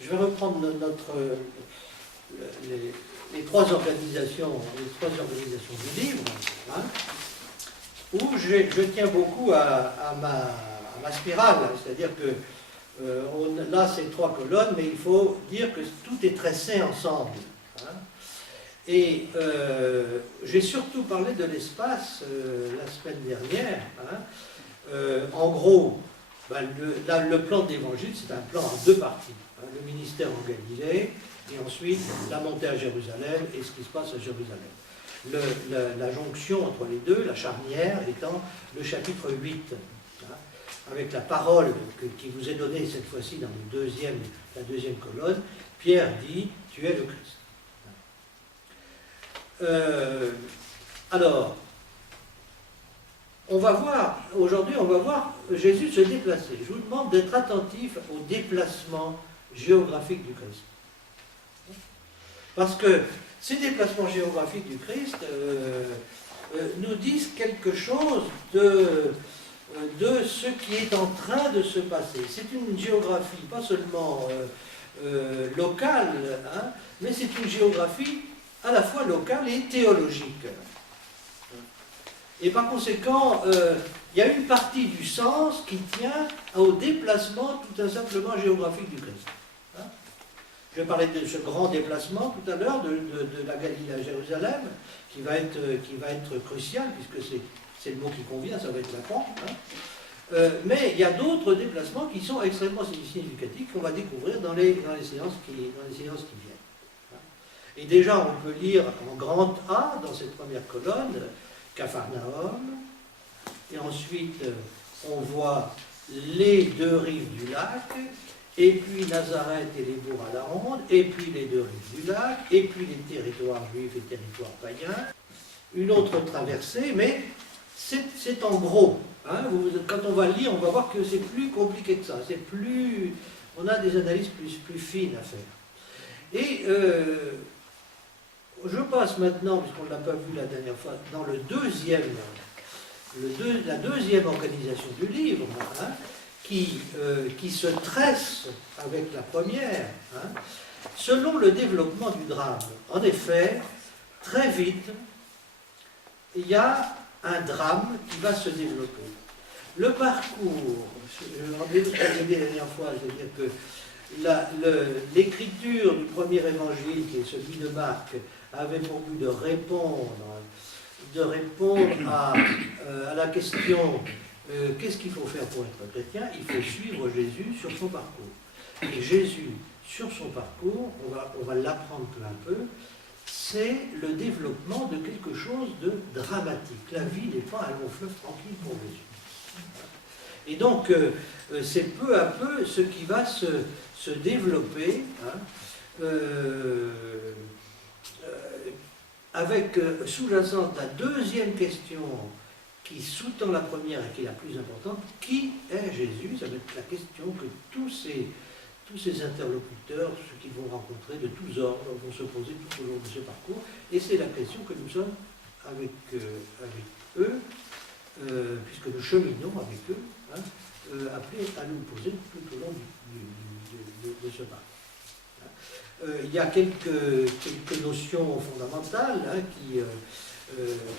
je vais reprendre les trois organisations du livre, hein, où je tiens beaucoup à ma spirale, c'est-à-dire que là c'est 3 colonnes, mais il faut dire que tout est tressé ensemble. Hein. Et j'ai surtout parlé de l'espace la semaine dernière. Hein. En gros, ben, le plan de l'Évangile, c'est un plan en 2 parties. Hein, le ministère en Galilée, et ensuite la montée à Jérusalem et ce qui se passe à Jérusalem. La jonction entre les deux, la charnière, étant le chapitre 8, hein, avec la parole qui vous est donnée cette fois-ci dans la deuxième colonne. Pierre dit, tu es le Christ. Alors, aujourd'hui, on va voir Jésus se déplacer. Je vous demande d'être attentif au déplacement géographique du Christ. Parce que ces déplacements géographiques du Christ nous disent quelque chose de ce qui est en train de se passer. C'est une géographie pas seulement locale, hein, mais c'est une géographie à la fois locale et théologique. Et par conséquent, il y a une partie du sens qui tient au déplacement tout simplement géographique du Christ. Hein. Je parlais de ce grand déplacement tout à l'heure de la Galilée à Jérusalem, qui va être crucial, puisque c'est le mot qui convient, ça va être la croix. Hein. Mais il y a d'autres déplacements qui sont extrêmement significatifs qu'on va découvrir dans les séances qui viennent. Et déjà, on peut lire en grand A, dans cette première colonne, Capharnaüm, et ensuite, on voit les 2 rives du lac, et puis Nazareth et les bourgs à la ronde, et puis les 2 rives du lac, et puis les territoires juifs et territoires païens, une autre traversée, mais c'est en gros. Hein, quand on va lire, on va voir que c'est plus compliqué que ça, on a des analyses plus fines à faire. Et je passe maintenant, puisqu'on ne l'a pas vu la dernière fois, dans la deuxième organisation du livre, hein, qui se tresse avec la première, hein, selon le développement du drame. En effet, très vite, il y a un drame qui va se développer. Le parcours, je l'ai dit la dernière fois, je veux dire que l'écriture du premier évangile, qui est celui de Marc, avait pour but de répondre à la question qu'est-ce qu'il faut faire pour être chrétien? Il faut suivre Jésus sur son parcours. Et Jésus, sur son parcours, on va l'apprendre peu à peu, c'est le développement de quelque chose de dramatique. La vie n'est pas un long fleuve tranquille pour Jésus. Et donc, c'est peu à peu ce qui va se développer, hein, avec sous-jacente la deuxième question qui sous-tend la première et qui est la plus importante: qui est Jésus? Ça va être la question que tous ces interlocuteurs, ceux qu'ils vont rencontrer de tous ordres, vont se poser tout au long de ce parcours. Et c'est la question que nous sommes avec eux, puisque nous cheminons avec eux, hein, appelés à nous poser tout au long de ce parcours. Il y a quelques notions fondamentales, hein,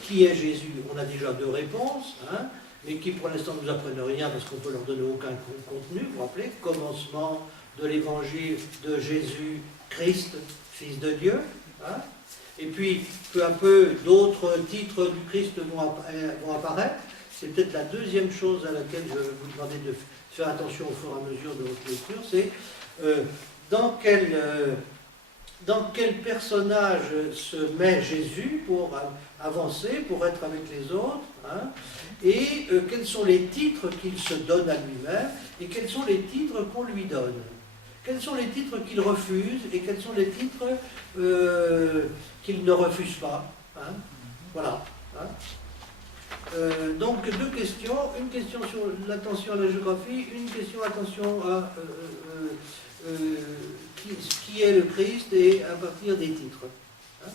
qui est Jésus? On a déjà 2 réponses, hein, mais qui pour l'instant ne nous apprennent rien parce qu'on ne peut leur donner aucun contenu. Vous vous rappelez, commencement de l'évangile de Jésus Christ, Fils de Dieu. Hein, et puis, peu à peu, d'autres titres du Christ vont apparaître. C'est peut-être la deuxième chose à laquelle je vous demandais de faire attention au fur et à mesure de votre lecture, c'est dans quel personnage se met Jésus pour avancer, pour être avec les autres, hein, et quels sont les titres qu'il se donne à lui-même, et quels sont les titres qu'on lui donne. Quels sont les titres qu'il refuse, et quels sont les titres qu'il ne refuse pas. Hein, voilà. Hein. Donc 2 questions, une question sur l'attention à la géographie, une question attention à qui est le Christ et à partir des titres. Hein.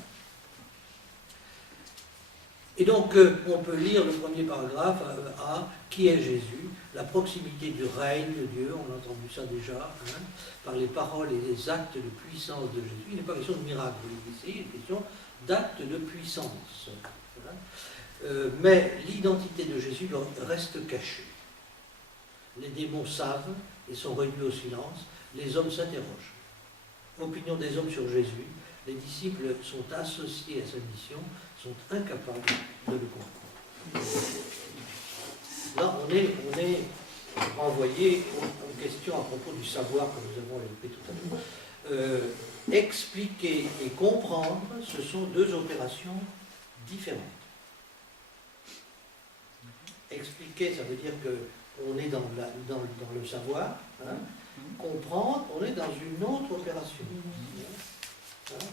Et donc on peut lire le premier paragraphe à qui est Jésus, la proximité du règne de Dieu, on a entendu ça déjà, hein, par les paroles et les actes de puissance de Jésus. Il n'est pas question de miracle, ici, il est question d'actes de puissance. Hein. Mais l'identité de Jésus reste cachée. Les démons savent et sont réduits au silence, les hommes s'interrogent. Opinion des hommes sur Jésus, les disciples sont associés à sa mission, sont incapables de le comprendre. Là, on est renvoyé aux questions à propos du savoir que nous avons évoqué tout à l'heure. Expliquer et comprendre, ce sont deux opérations différentes. Expliquer, ça veut dire qu'on est dans le savoir. Hein. Comprendre, on est dans une autre opération. Hein.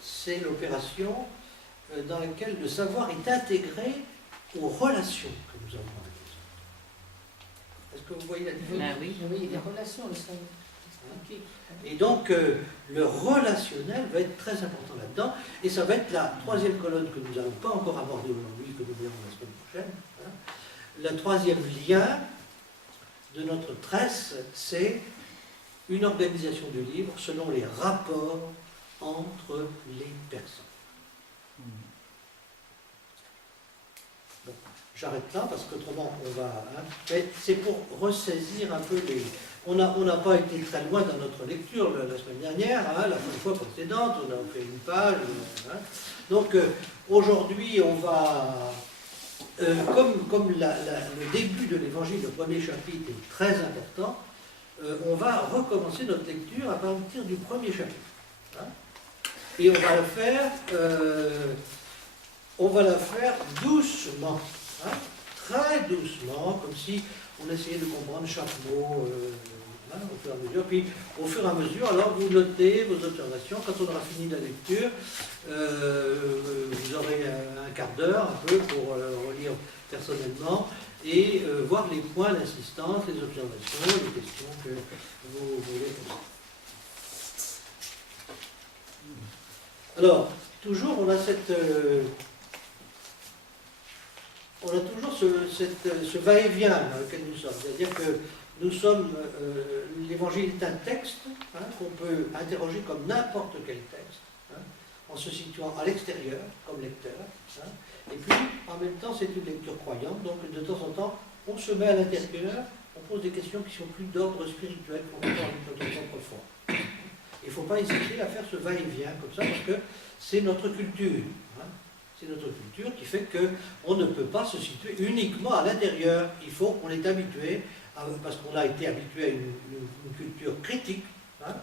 C'est l'opération dans laquelle le savoir est intégré aux relations que nous avons avec les autres. Est-ce que vous voyez la différence? Oui, les relations, elles sont expliquées. Et donc, le relationnel va être très important là-dedans, et ça va être la troisième colonne que nous n'allons pas encore aborder aujourd'hui, que nous verrons la semaine prochaine. Hein. Le troisième lien de notre tresse, c'est une organisation du livre selon les rapports entre les personnes. Bon, j'arrête là parce qu'autrement on va... Hein, mais c'est pour ressaisir un peu les... On n'a pas été très loin dans notre lecture la semaine dernière, hein, la fois précédente, on a fait une page. Hein. Donc aujourd'hui on va... comme le début de l'évangile, le premier chapitre est très important, on va recommencer notre lecture à partir du premier chapitre. Hein. Et on va la faire doucement, hein, très doucement, comme si on essayait de comprendre chaque mot hein, au fur et à mesure. Puis au fur et à mesure, alors vous notez vos observations. Quand on aura fini la lecture, vous aurez un quart d'heure un peu pour relire personnellement et voir les points d'insistance, les observations, les questions que vous voulez poser. Alors, toujours on a toujours ce va-et-vient dans lequel nous sommes. C'est-à-dire que nous sommes, l'évangile est un texte hein, qu'on peut interroger comme n'importe quel texte, hein, en se situant à l'extérieur comme lecteur. Hein, et puis, en même temps, c'est une lecture croyante, donc de temps en temps, on se met à l'intérieur, on pose des questions qui sont plus d'ordre spirituel pour répondre avec notre propre foi. Il ne faut pas hésiter à faire ce va-et-vient comme ça, parce que c'est notre culture. Hein. C'est notre culture qui fait qu'on ne peut pas se situer uniquement à l'intérieur. Il faut qu'on est habitué, parce qu'on a été habitué à une culture critique, hein,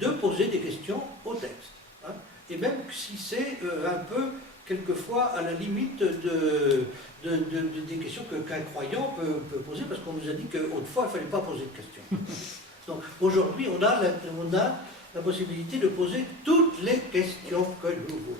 de poser des questions au texte. Hein. Et même si c'est un peu, quelquefois, à la limite des questions qu'un croyant peut poser, parce qu'on nous a dit qu'autrefois, il ne fallait pas poser de questions. Donc aujourd'hui, on a la possibilité de poser toutes les questions que nous voulons.